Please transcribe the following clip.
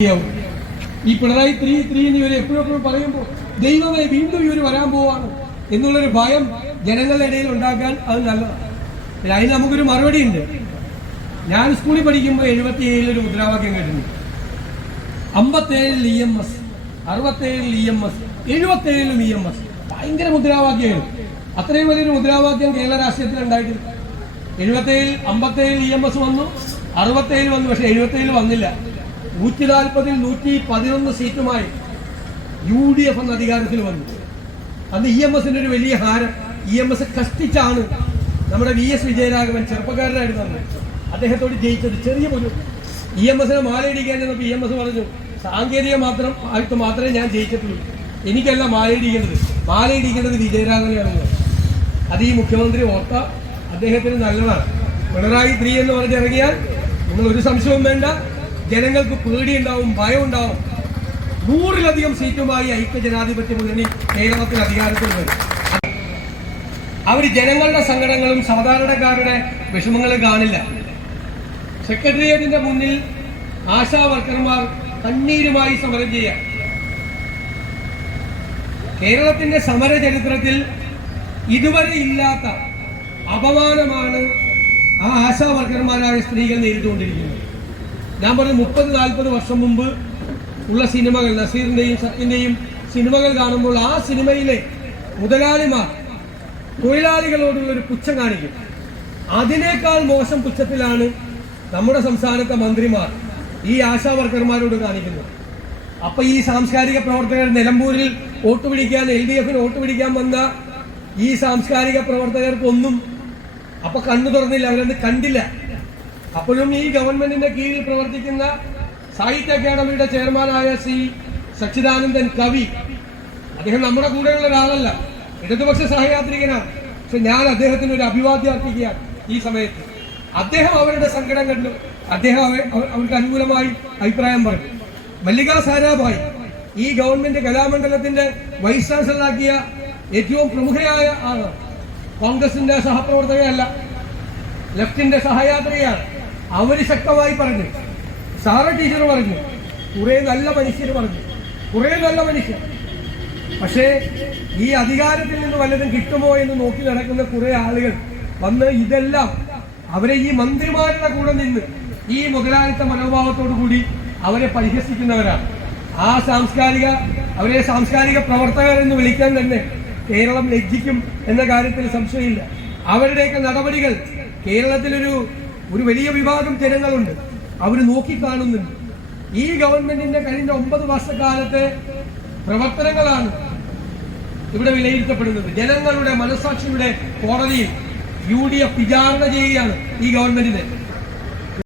ഈ Pinarayi three three എന്ന് ഇവർ എപ്പോഴും പറയുമ്പോൾ ദൈവമായി വീണ്ടും ഇവർ വരാൻ പോവാണ് എന്നുള്ളൊരു ഭയം ജനങ്ങളുടെ ഇടയിൽ ഉണ്ടാക്കാൻ അത് നല്ലതാണ് അതിന് നമുക്കൊരു മറുപടി ഉണ്ട്. ഞാൻ സ്കൂളിൽ പഠിക്കുമ്പോൾ എഴുപത്തി ഏഴിൽ ഒരു മുദ്രാവാക്യം കേട്ടിട്ടുണ്ട് അമ്പത്തേഴിൽ ഇ എം എസ് അറുപത്തേഴിൽ ഇ എം എസ് എഴുപത്തേഴിലും ഇ എം എസ്. ഭയങ്കര മുദ്രാവാക്യമാണ് അത്രയും വലിയൊരു മുദ്രാവാക്യം കേരള രാഷ്ട്രീയത്തിൽ ഉണ്ടായിട്ടില്ല. എഴുപത്തേഴിൽ അമ്പത്തേഴിൽ ഇ എം എസ് വന്നു അറുപത്തേഴിൽ വന്നു പക്ഷെ എഴുപത്തേഴിൽ വന്നില്ല. നൂറ്റി നാൽപ്പതിൽ നൂറ്റി പതിനൊന്ന് സീറ്റുമായി യു ഡി എഫ് എന്ന അധികാരത്തിൽ വന്നു. അന്ന് ഇ എം എസിന്റെ ഒരു വലിയ ഹാരം. ഇ എം എസ് കഷ്ടിച്ചാണ് നമ്മുടെ വി എസ് വിജയരാഘവൻ ചെറുപ്പക്കാരനായിരുന്നു അന്ന്. അദ്ദേഹത്തോട് ജയിച്ചത് ചെറിയ ഒരു ഇ എം എസിനെ മാലയിടിക്കാൻ ചെന്നപ്പോൾ ഇ എം എസ് പറഞ്ഞു സാങ്കേതിക മാത്രം ആയിട്ട് മാത്രമേ ഞാൻ ജയിച്ചിട്ടുള്ളൂ. എനിക്കല്ല മാലയിടിക്കേണ്ടത്. മാലയിടിക്കേണ്ടത് വിജയരാഘവനെയാണ് അത് ഈ മുഖ്യമന്ത്രി ഓർത്ത അദ്ദേഹത്തിന് നല്ലതാണ്. പിണറായി ത്രീ എന്ന് പറഞ്ഞിറങ്ങിയാൽ നിങ്ങൾ ഒരു സംശയവും വേണ്ട. ജനങ്ങൾക്ക് പേടിയുണ്ടാവും ഭയം ഉണ്ടാവും നൂറിലധികം സീറ്റുമായി ഐക്യ ജനാധിപത്യ മുന്നണി കേരളത്തിൽ അധികാരത്തിൽ വരും. അവർ ജനങ്ങളുടെ സങ്കടങ്ങളും സാധാരണക്കാരുടെ വിഷമങ്ങളും കാണില്ല. സെക്രട്ടേറിയറ്റിന്റെ മുന്നിൽ ആശാവർക്കർമാർ കണ്ണീരുമായി സമരം ചെയ്യാം. കേരളത്തിന്റെ സമര ചരിത്രത്തിൽ ഇതുവരെ ഇല്ലാത്ത അപമാനമാണ് ആ ആശാവർക്കർമാരായ സ്ത്രീകൾ നേരിട്ടുകൊണ്ടിരിക്കുന്നത്. ഞാൻ പറഞ്ഞ മുപ്പത് നാൽപ്പത് വർഷം മുമ്പ് ഉള്ള സിനിമകൾ നസീറിന്റെയും സത്യന്റെയും സിനിമകൾ കാണുമ്പോൾ ആ സിനിമയിലെ മുതലാളിമാർ തൊഴിലാളികളോടുള്ള ഒരു പുച്ഛം കാണിക്കും. അതിനേക്കാൾ മോശം പുച്ഛത്തിലാണ് നമ്മുടെ സംസ്ഥാനത്തെ മന്ത്രിമാർ ഈ ആശാ വർക്കർമാരോട് കാണിക്കുന്നത്. അപ്പൊ ഈ സാംസ്കാരിക പ്രവർത്തകർ നിലമ്പൂരിൽ വോട്ട് പിടിക്കാൻ എൽ ഡി എഫിന് വോട്ട് പിടിക്കാൻ വന്ന ഈ സാംസ്കാരിക പ്രവർത്തകർക്കൊന്നും അപ്പൊ കണ്ണു തുറന്നില്ല അവരത് കണ്ടില്ല. അപ്പോഴും ഈ ഗവൺമെന്റിന്റെ കീഴിൽ പ്രവർത്തിക്കുന്ന സാഹിത്യ അക്കാദമിയുടെ ചെയർമാനായ സി സച്ചിദാനന്ദൻ കവി. അദ്ദേഹം നമ്മുടെ കൂടെയുള്ള ഒരാളല്ല. ഇടതുപക്ഷ സഹയാത്രികനാണ്. പക്ഷെ ഞാൻ അദ്ദേഹത്തിന് ഒരു അഭിവാദ്യം അർപ്പിക്കുകയാണ് ഈ സമയത്ത്. അദ്ദേഹം അവരുടെ സങ്കടം കണ്ടു. അദ്ദേഹം അവ- അവ- അവർക്ക് അനുകൂലമായി അഭിപ്രായം പറഞ്ഞു. മല്ലിക സാരാഭായ് ഈ ഗവൺമെന്റ് കലാമണ്ഡലത്തിന്റെ വൈസ് ചാൻസലറാക്കിയ ഏറ്റവും പ്രമുഖയായ ആളാണ്. കോൺഗ്രസിന്റെ സഹപ്രവർത്തകയല്ല ലെഫ്റ്റിന്റെ സഹയാത്രികയാണ്. അവർ ശക്തമായി പറഞ്ഞു. സാറ ടീച്ചർ പറഞ്ഞു. കുറെ നല്ല മനുഷ്യർ പറഞ്ഞു. കുറെ നല്ല മനുഷ്യർ പക്ഷേ ഈ അധികാരത്തിൽ നിന്ന് വല്ലതും കിട്ടുമോ എന്ന് നോക്കി നടക്കുന്ന കുറെ ആളുകൾ വന്ന് ഇതെല്ലാം അവരെ ഈ മന്ത്രിമാരുടെ കൂടെ നിന്ന് ഈ മുതലാളിത്ത മനോഭാവത്തോടു കൂടി അവരെ പരിഹസിക്കുന്നവരാണ്. ആ സാംസ്കാരിക അവരെ സാംസ്കാരിക പ്രവർത്തകർ എന്ന് വിളിക്കാൻ തന്നെ കേരളം ലജ്ജിക്കും എന്ന കാര്യത്തിൽ സംശയമില്ല. അവരുടെയൊക്കെ നടപടികൾ കേരളത്തിലൊരു ഒരു വലിയ വിഭാഗം ജനങ്ങളുണ്ട്. അവർ നോക്കിക്കാണുന്നുണ്ട്. ഈ ഗവൺമെന്റിന്റെ കഴിഞ്ഞ ഒമ്പത് വർഷക്കാലത്തെ പ്രവർത്തനങ്ങളാണ് ഇവിടെ വിലയിരുത്തപ്പെടുന്നത്. ജനങ്ങളുടെ മനസാക്ഷിയുടെ കോടതിയിൽ യു ഡി എഫ് വിചാരണ ചെയ്യുകയാണ് ഈ ഗവൺമെന്റിനെ.